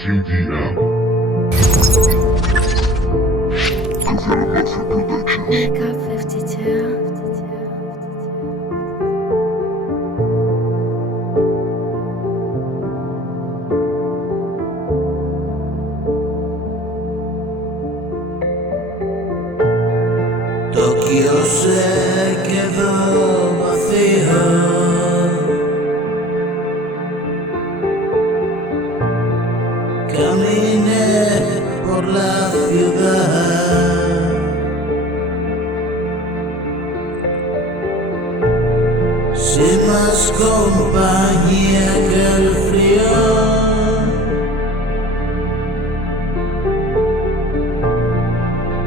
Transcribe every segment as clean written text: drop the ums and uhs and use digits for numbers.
Team DM. Wake up 52. Tokio se quedó vacío. Caminé por la ciudad sin más compañía que el frío.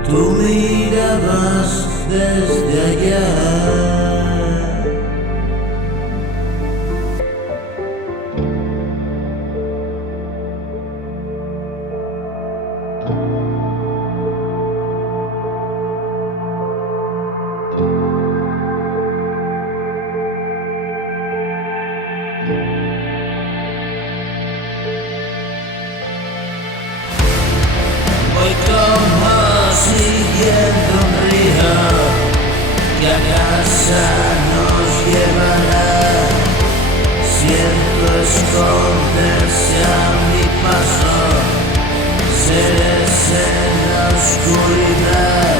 Tú mirabas desde allá. Voy como siguiendo un río que a casa nos llevará. Siento esconderse a mi paso, seres en la oscuridad.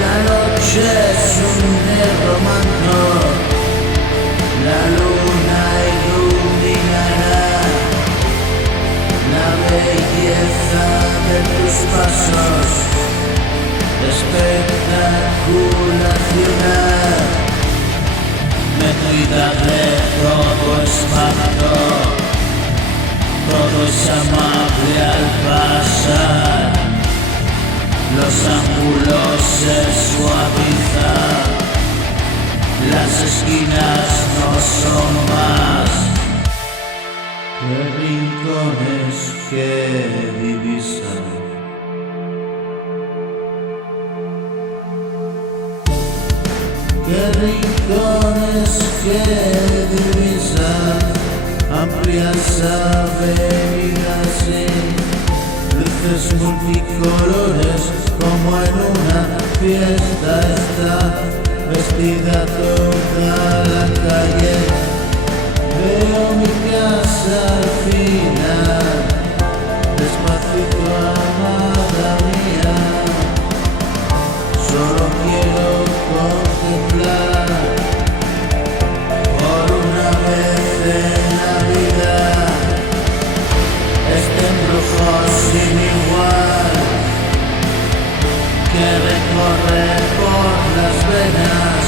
La noche es un negro manto, la luna iluminará la belleza de tus pasos, espectacular ciudad. Me cuida de todo espanto, todo es amable al pasar. Los ángulos se suavizan, las esquinas no son más que rincones que divisan. Que rincones que divisan, amplias avenidas sin luces multicolores, como en una fiesta está vestida toda la calle. Veo mi casa al final, despacito amada mía, solo quiero contemplar por una vez en la vida este embrujo sin igual que recorre por las venas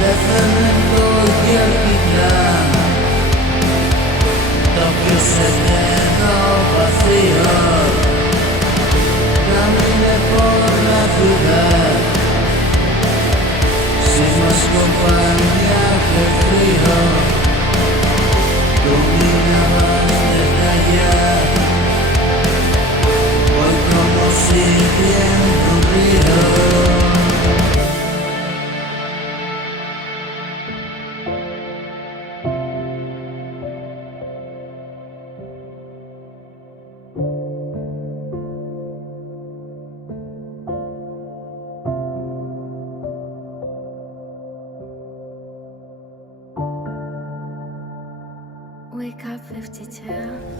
de cemento y alquitrán. Tokio se quedó vacío. Caminé por la ciudad sin más compañía que el frío. Tú mirabas desde allá. Voy como siguiendo un río. Wake up 52.